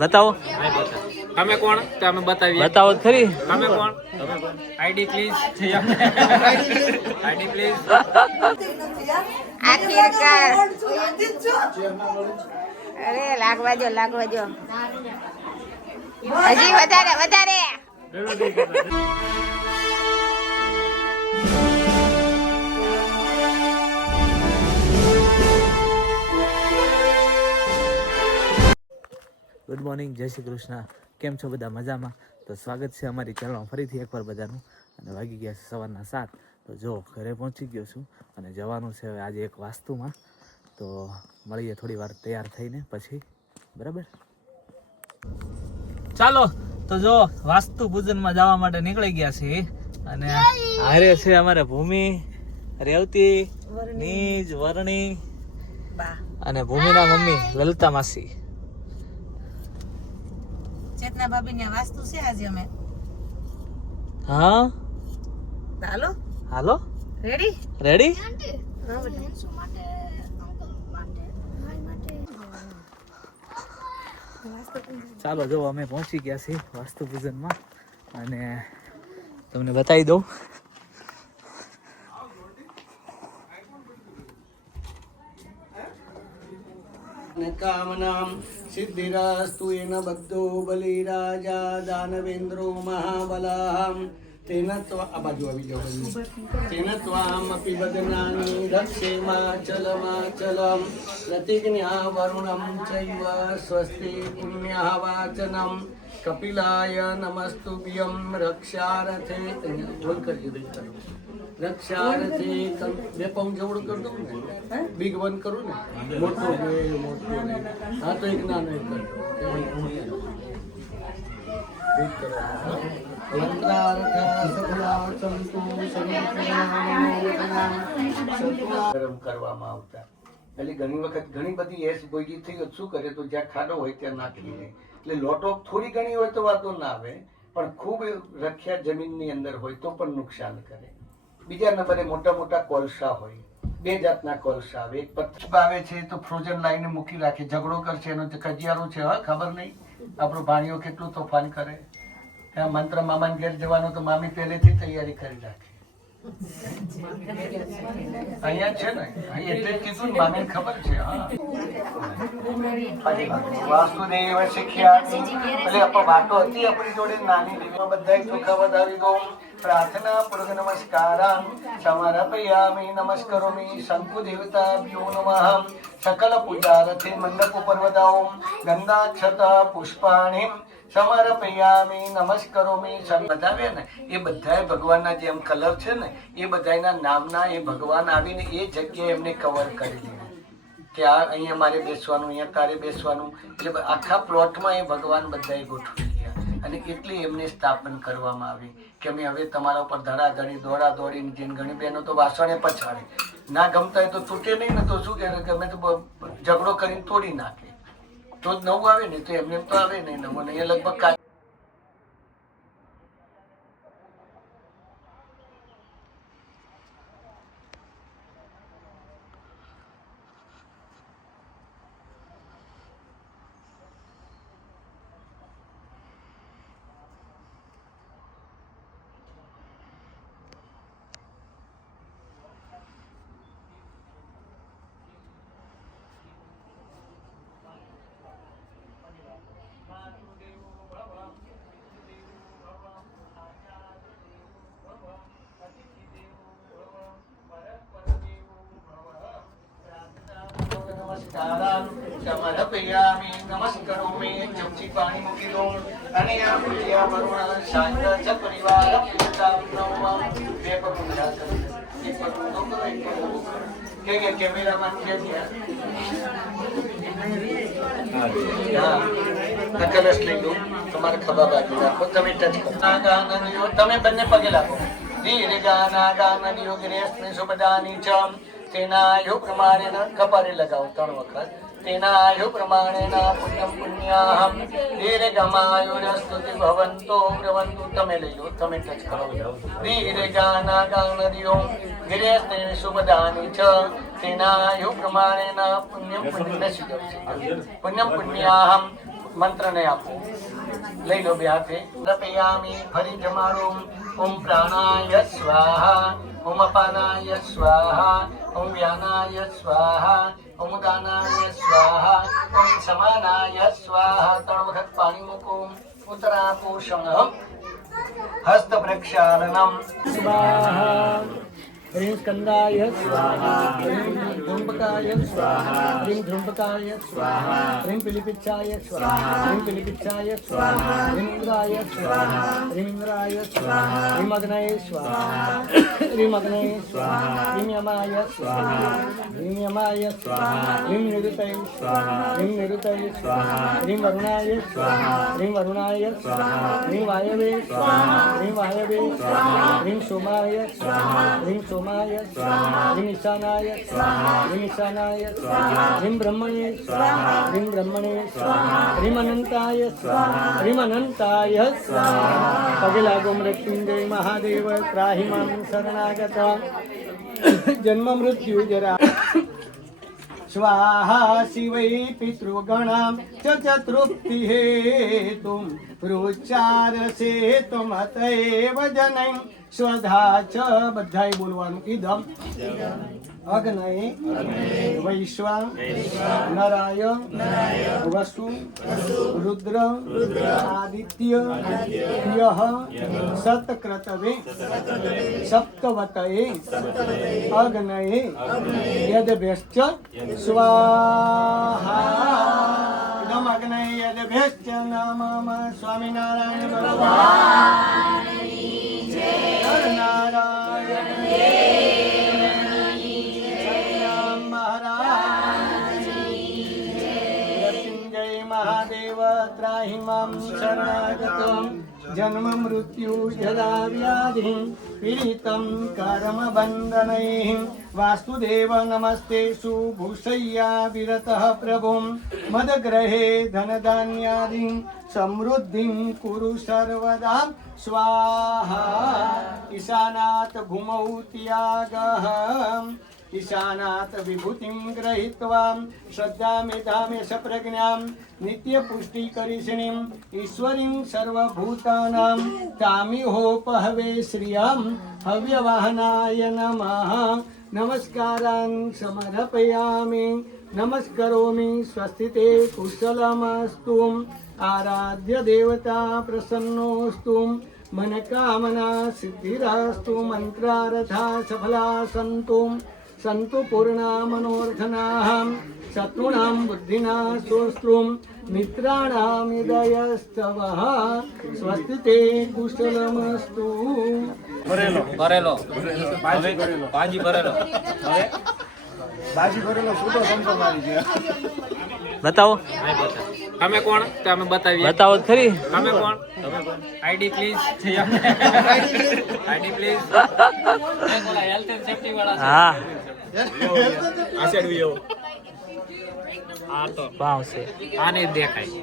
बताओ તમે કોણ તમે બતાવીએ बताओ खरी તમે કોણ આઈડી પ્લીઝ આઈડી પ્લીઝ આખિરકાર અરે લાગવા જો હજી વધારે ગુડ મોર્નિંગ, જય શ્રી કૃષ્ણ. કેમ છો બધા? મજામાં? તો સ્વાગત છે અમારી ચેનલમાં ફરીથી એકવાર બધાનું. અને વાગી ગયા છે સવારના 7. તો જો ઘરે પહોંચી ગયો છું અને જવાનું છે હવે આજે એક વાસ્તુમાં. તો મળીએ થોડી વાર તૈયાર થઈને પછી, બરાબર? ચાલો તો જો વાસ્તુ પૂજનમાં જવા માટે નીકળી ગયા છે. અને હારે છે અમારે ભૂમિ, રેવતી, નીજ, વર્ણી અને ભૂમિના મમ્મી લલિતા માસી. ચેતના ભાભી ને વાસ્તુ છે આજે અમે. હા હાલો હાલો, રેડી ચાલો જો અમે પહોંચી ગયા છીએ વાસ્તુ પૂજનમાં અને તમને બતાવી દઉં. કામનામ સિદ્ધિરાસ્તુ એન બદ્ધો બલિરાજા દાનવેન્દ્રો મહાબલામ તેન આ બાજુ આવી જાવ તેન ત્વામ અપી બદનાની દક્ષેમાચલમાચલમ પ્રતિજ્ઞા વરુણમ ચૈવ સ્વસ્તિ પુણ્યઃ વાચનમ કપિલાય નમસ્તુભ્યમ રક્ષારથે બોલ કરજો રક્ષારથે બે પંપ જેવડું કરી દઉં ને, બિગ વન કરું ને, મોટો હા તો એક નાનો એક કરવામાં આવતા. એટલે ઘણી વખત ઘણી બધી એસ ભોગી થઈ શું કરે તો જ્યાં ખાડો હોય ત્યાં નાખી દે. એટલે લોટો થોડી ઘણી હોય તો વાતો ના આવે, પણ ખૂબ રખ્યા જમીનની અંદર હોય તો પણ નુકસાન કરે. બીજા નંબરે મોટા મોટા કોલસા હોય, બે જાતના કોલસા આવે. એક પથ્થર આવે છે તો ફ્રોઝન લાઈને મૂકી રાખે, ઝઘડો કરશે એનો કજિયારો છે, હા ખબર નહીં આપણો ભાણીઓ કેટલું તોફાન કરે. ત્યાં મંત્ર મામાને ઘેર જવાનો તો મામી પહેલેથી તૈયારી કરી રાખે. અહીંયા છે ને, અહીં એટલે જ કીધું ને, મામીને ખબર છે. હા વાસુદેવ શીખ્યા એટલે વાતો હતી આપણી જોડે નાની બધા ચોખા વધાવી દો. પ્રાર્થના પૂર્વક નમસ્કારાં સમર્પયામિ નમસ્કરોમિ શંકુ દેવતાભ્યો નમઃ સકલ પૂજારથે મંડપ ઉપર વધાવો ગંધાક્ષતા પુષ્પાણિ સમર્પયામિ નમસ્કરોમિ. બતાવે ને એ બધા ભગવાનના જેમ કલર છે ને એ બધાના નામના એ ભગવાન આવીને એ જગ્યાએ એમને કવર કરી દીધું કે આ અહીંયા મારે બેસવાનું, અહીંયા તારે બેસવાનું. એટલે આખા પ્લોટમાં એ ભગવાન બધાએ ગોઠવી ગયા અને એટલી એમને સ્થાપન કરવામાં આવી કે અમે હવે તમારા ઉપર ધડાધડી દોડા દોડીને જેને ઘણી બહેનો તો વાસણે પછાડે, ના ગમતા હોય તો તૂટે નહીં ને તો શું કહે કે અમે તો ઝઘડો કરીને તોડી નાખે તો જ નવું આવે ને, તો એમને તો આવે નહીં નવું. ને એ લગભગ સમર્પયામિ નમસ્કરોમિ. એક ચમચી પાણી મૂકી દો અને આ પ્રિયા વરુણ શાંત ચ પરિવાર બે પગલું ધ્યાન કરો, એક પગલું તો કરો, એક પગલું કરો કે કેમેરામાં છે ત્યાં કલશ લઈ લો, તમારે ખભા બાજુ રાખો, તમે ટચ કરો. તમે બંને પગે લાગો. ધીરે ગાના ગાના યોગરે સ્ત્રી સુબદાની ચ તેના આયુ પ્રમાણેન કપારે લગાવો 3 વખત તેના આયુ પ્રમાણેન પુણ્યમ પુણ્યાહમ દીર્ઘમાયુરસ્તુતિ ભવન્તો ભ્રવન્તુ તમે લઈ લો તમે ટચ કરો દીર્ઘાના ગાનરિયો ગિરેસ્તે શુભદાની ચ તેના આયુ પ્રમાણેન પુણ્યમ પુણ્યમ પુણ્યાહમ મંત્રને આપો લઈ લો બે હાથે રપયામી ફરી જમાડું ઓમ પ્રાણાય સ્વાહા ઓમ અપાનાય સ્વાહા ઓમ વ્યાનાય સ્વાહા ઓમ દાનાય સ્વાહા ઓમ સમાનાય સ્વાહા 3 વખત પાણી મૂકો ઉત્તરાપોષણમ હસ્ત પ્રક્ષાલનમ સ્વાહા ह्रीं स्कंदाय स्वाहा ह्रीं धूम्पकाय स्वाहा ह्रीं धूम्पकाय स्वाहा ह्रीं पिलिपिच्छाय स्वाहा ह्रीं पिलिपिच्छाय स्वाहा ह्रीं इंद्राय स्वाहा ह्रीं इंद्राय स्वाहा ह्रीं अग्नये स्वाहा ह्रीं अग्नये स्वाहा ह्रीं यमाय स्वाहा ह्रीं यमाय स्वाहा ह्रीं निरुतये स्वाहा ह्रीं निरुतये स्वाहा ह्रीं वरुणाय स्वाहा ह्रीं वरुणाय स्वाहा ह्रीं वायवे स्वाहा ह्रीं वायवे स्वाहा ह्रीं सोमाय स्वाहा ह्रीं सोमाय स्वाहा ह्रीं ईशानाय स्वाहा ह्रीं ईशानाय स्वाहा ह्रीं ब्रह्मणे स्वाहा ह्रीं ब्रह्मणे स्वाहा ह्रीं अनंताय स्वाहा ह्रीं अनंताय स्वाहा पगे लागो मृत्युंजय महादेव त्राहि मां शरणागत जन्म मृत्यु जरा स्वाहा शिवै पितृगणां च तृप्ति हेतुं रुचारसे तुमतैव जनै स्वधा च बधाई बोलવાનું ઇદમ અગ્નયે વૈશ્વા નરાય વસુ રુદ્ર આદિત્ય યહ સતક્રતવે સપ્તવતયે અગ્નયે યદભ્યશ્ચ સ્વાહા ઇદમ અગ્નયે યદભ્યશ્ચ નમઃ સ્વામિનારાયણ ભગવાન નારાયણ महादेव त्राहि मां शरणागतं जन्म मृत्यु जरा व्याधि पीडितं कर्मबन्धनैः वासुदेव नमस्ते सुभूषय्या विरतः प्रभुं मदग्रहे धनधान्यादि समृद्धिं कुरु सर्वदा स्वाहा ईशानात् भूमौ त्यागः ईशानात् विभूतिं गृहीत्वा श्रद्धा मेधामेश प्रज्ञां नित्यपुष्टिकरिषिणीं ईश्वरीं सर्वभूतानां तामिहोपहवे श्रियं हव्यवाहनाय नमः नमस्कारान् समर्पयामि नमस्करोमि स्वस्तिते कुशलमस्तु आराध्य देवता प्रसन्नोस्तु मनकामना सिद्धिरास्तु मंत्रार्था सफला सन्तु सन्तु पूर्णा मनोर्थनाः शत्रूणां बुद्धिना सोऽस्त्रुं मित्राणां हृदयस्तवः स्वस्ति ते कुशलमस्तु ભરેલો ભાજી ભરેલો બાજી ભરેલો છૂટો સમજો મારી ગયા બતાવો તમે કોણ તો અમે બતાવીએ બતાવો તો ખરી તમે કોણ ID please ID please health and safety વાળા હા આ સાઈડ વિયો આ તો પાઉં છે આને દેખાય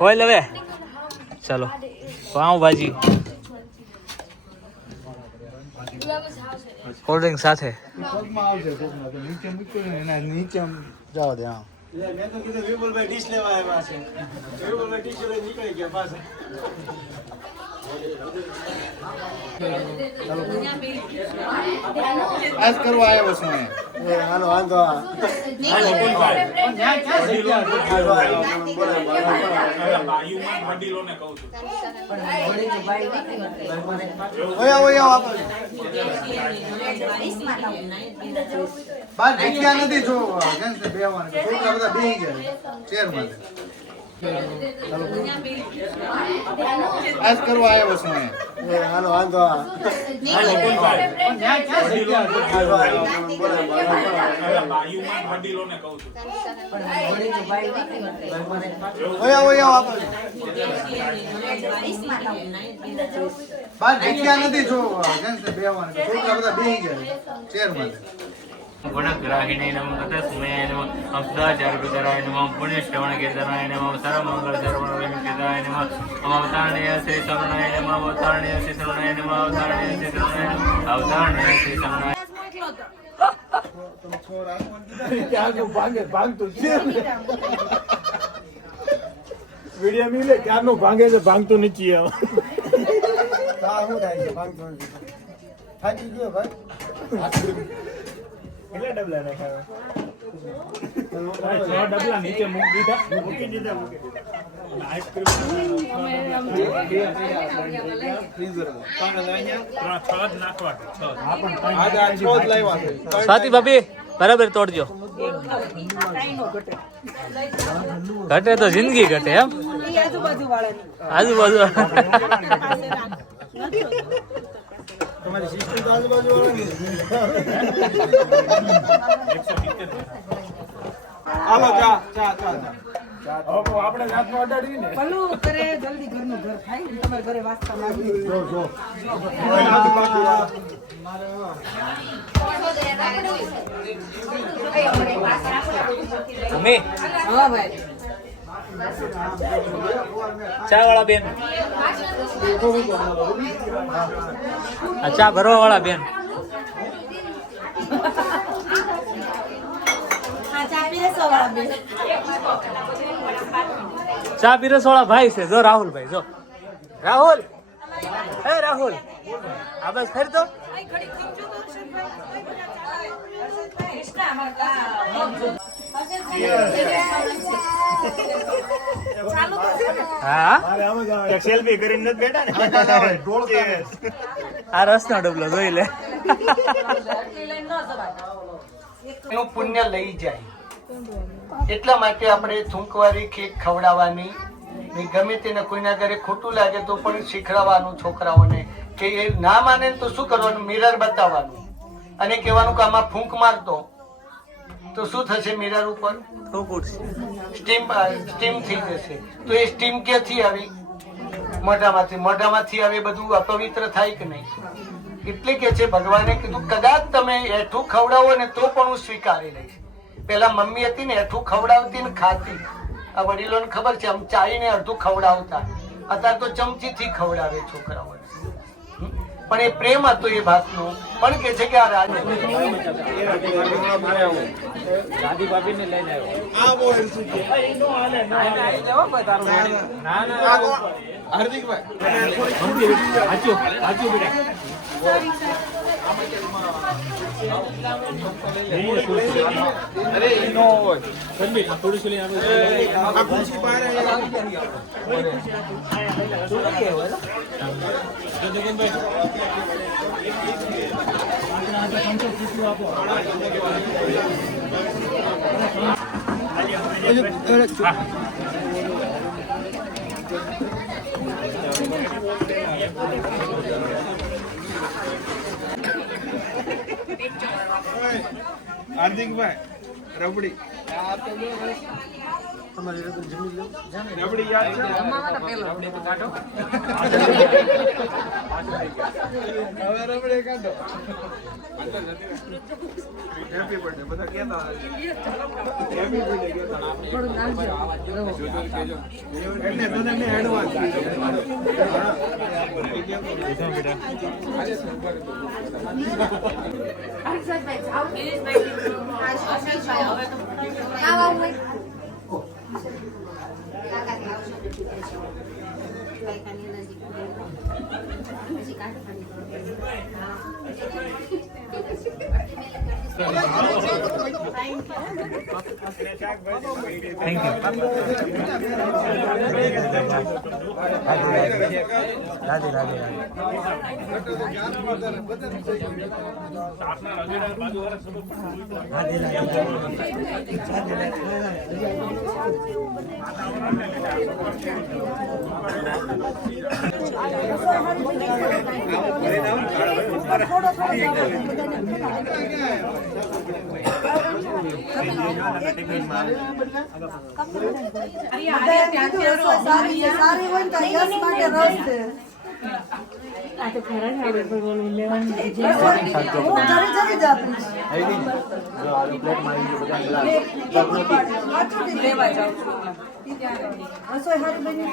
હોય લવે ચાલો પાઉં ભાજી કોલ્ડ ડ્રિંક સાથે પગમાં આવશે કોકમાં તો નીચે મૂક્યું ને એના નીચે જાવ દે હા મેં તો કીધું વિપુલભાઈ ડીશ લેવા આવ્યા છે વિપુલભાઈ ડીશ લઈને નીકળી ગયા પાછા આજ કરવા આવ્યો છું હાલો વાંધો બાર જગ્યા નથી જો બેવાનું છોકરા બધા બેસી ગયા ચેરમાં આજ કરવા આવ્યો છું હાલો વાંધો બાર જગ્યા નથી જો બેવાનું છોકરા બધા બેસી ગયા ચેરમાં गुणग्राहिणी नमः तस्मै नमः अब्दाचार्यकराय नमः पुण्यश्रवणकीर्तनाय नमः सर्वमङ्गलसर्वविमुक्तिदाय नमः अवतारणीय श्री शरणाय नमः अवतारणीय श्री शरणाय नमः अवतारणीय श्री शरणाय नमः अवतारणीय श्री शरणाय વિડિયા મિલે ક્યારનો ભાંગે છે ભાંગતો નથી હવે કેટલા ડબલા નાખ્યા ડબલા નીચે મૂકી દીધા સ્વાતિ ભાભી બરાબર તોડજો ઘટે તો જિંદગી ઘટે એમ આજુબાજુ તમારી સિસ્ટર તો આજુબાજુ વાળાની હાલો ચા ચા ચા આપણે રાતમાં અડાડી ને ભલું કરે જલ્દી ઘરનું ઘર થાય તમારે ઘરે વાસ્તા લાગી જો મમ્મી હા ભાઈ ચા વાળા બેન ચા ભરવા વાળા બેન ચા પીરસ વાળા ભાઈ છે જો રાહુલ ભાઈ જો રાહુલ હે રાહુલ આ બસ ફેર તો હા સેલ્ફી કરીને નથી બેઠા ને આ રસનો ડબલો જોઈ લે એનું પુણ્ય લઈ જાય એટલા માટે આપણે થૂંકવારી કેક ખવડાવવાની ને ગમે તેને કોઈના ઘરે ખોટું લાગે તો પણ શીખડાવવાનું છોકરાઓને કે એ ના માને તો શું કરવાનું મિરર બતાવવાનું અને કહેવાનું કે આમાં ફૂંક મારતો તો શું થશે મિરર ઉપર સ્ટીમ થઈ જશે તો એ સ્ટીમ ક્યાંથી આવી મોઢામાંથી આવે બધું અપવિત્ર થાય કે નહીં એટલે કે છે ભગવાને કીધું કદાચ તમે એઠું ખવડાવો ને તો પણ હું સ્વીકારી લઈશ પેલા મમ્મી હતી ને એઠું ખવડાવતી ને ખાતી આ વડીલોને ખબર છે આમ ચાઈને અડધું ખવડાવતા અત્યારે તો ચમચીથી ખવડાવે છોકરાઓને પણ એ પ્રેમ હતો એ ભાતનો પણ કે છે કે આ રાજા દાદી ભાભી ને લઈને આવ્યો અરે નો હોય થોડી સુલી આ ખુરશી બહાર હાર્દિકભાઈ રબડી રબડી યાદ છે હવે રબડી કાઢો હેપી બર્થડે બધા કેતા હેપી બર્થડે કેતા એટલે તને મે advance thank you Radhe Radhe લેવા જાઉં છું. રસોઈ હારી બની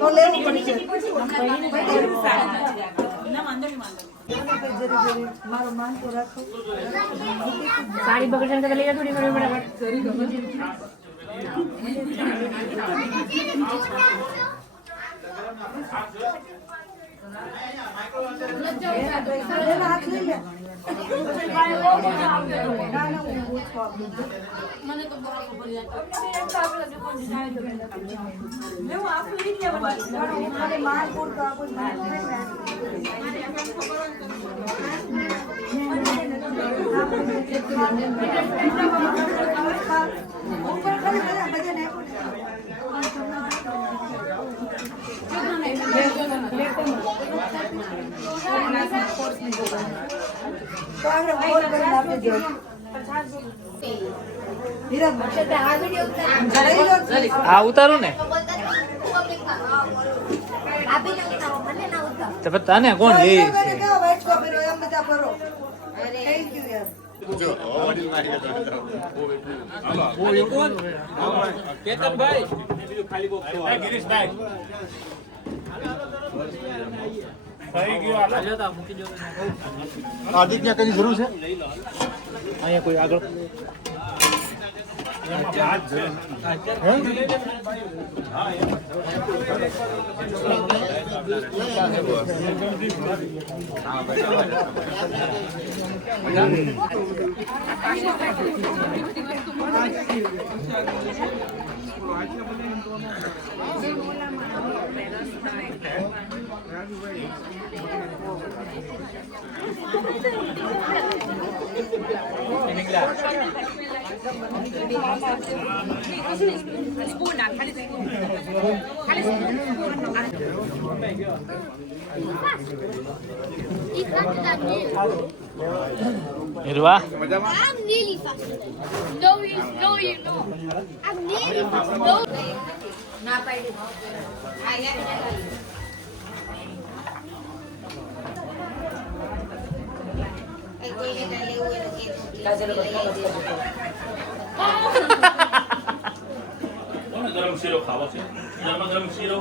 તો લેવું પડશે. મારો માન તો રાખો. સાડી બગડશે તો લઈ જા થોડી બરાબર. લેવા હાથ લઈ લે. તો આપણે બોલ કરીને આપી દો. આ ઉતારું ને તો પછી તને કોણ લે આદિત્ય કઈ જરૂર છે અહીંયા કોઈ આગળ નિર્વા I'm nearly fast. No, you're not. I'm nearly fast. No. ગરમ શીરો ખાવો છે ગરમ શીરો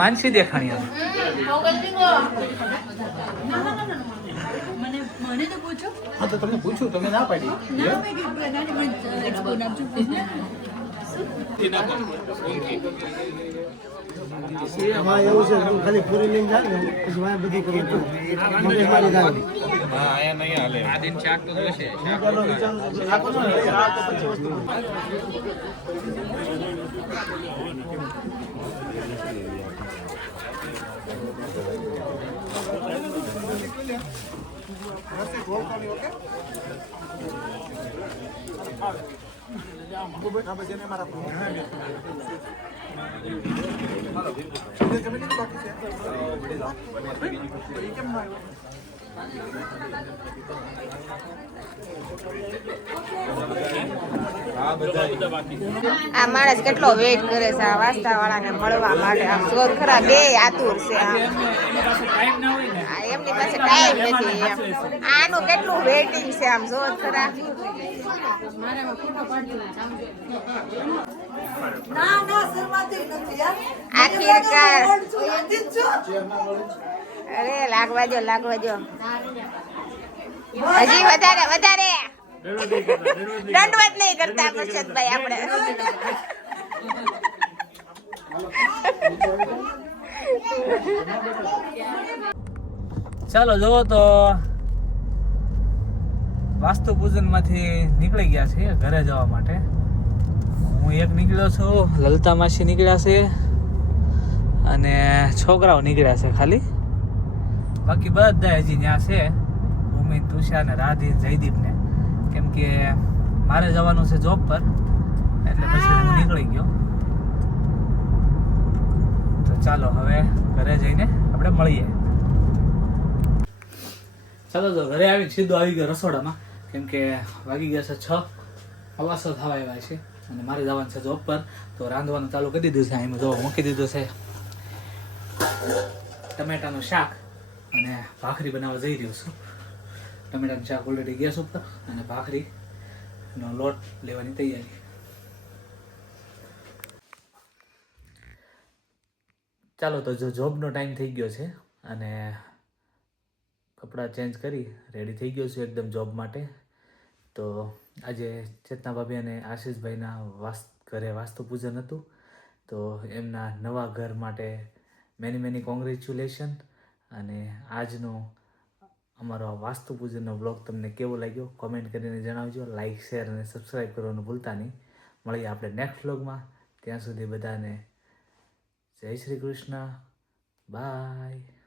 માનસી દેખાણી હવે હા તો તમને પૂછ્યું તમે ના પાડી એમાં એવું છે કે ખાલી પૂરી લઈને જાય ને પછી વાય બધી કરી દઉં. આ માણસ કેટલો વેઇટ કરે છે આ વાસ્તા વાળાને મળવા માટે. આમ જોર ખરા બે આતુર છે. એમની પાસે ટાઈમ નથી. આનું કેટલું વેઇટિંગ છે આમ જોર ખરા. આખીરકાર અરે લાગવા જો હજી વધારે દંડવત નહીં કરતા પરસદભાઈ આપણે. ચાલો જોવો તો વાસ્તુ પૂજન માંથી નીકળી ગયા છે ઘરે જવા માટે. હું એક નીકળ્યો છું, લલિતા માસી નીકળ્યા છે અને છોકરાઓ નીકળ્યા છે ખાલી. બાકી બધા હજી ત્યાં છે, ભૂમિ, તુષાર ને રાધી, જયદીપ ને. કેમ કે મારે જવાનું છે જોબ પર, એટલે પછી હું નીકળી ગયો. તો ચાલો હવે ઘરે જઈને આપણે મળીએ. ચાલો તો ઘરે આવીને સીધો આવી ગયો રસોડામાં, કેમ કે વાગી ગયા છે 6, 6:15 થવા આવ્યા છે અને મારે જવાનું છે જોબ પર. તો રાંધવાનું ચાલુ કરી દીધું છે. એમાં જો મૂકી દીધું છે ટમેટાનું શાક અને ભાખરી બનાવવા જઈ રહ્યો છું. ટમેટાનું શાક ઓલરેડી ગેસ ઉપર અને ભાખરીનો લોટ લેવાની તૈયારી. ચાલો તો જો જોબનો ટાઈમ થઈ ગયો છે અને કપડાં ચેન્જ કરી રેડી થઈ ગયો છું એકદમ જોબ માટે. તો આજે ચેતના ભાભી અને આશીષભાઈના ઘરે વાસ્તુ પૂજન હતું. તો એમના નવા ઘર માટે મેની કોંગ્રેચ્યુલેશન. અને આજનો અમારો આ વાસ્તુ પૂજનનો બ્લોગ તમને કેવો લાગ્યો કોમેન્ટ કરીને જણાવજો. લાઇક, શેર અને સબસ્ક્રાઈબ કરવાનું ભૂલતા નહીં. મળીએ આપણે નેક્સ્ટ બ્લોગમાં. ત્યાં સુધી બધાને જય શ્રી કૃષ્ણ. બાય.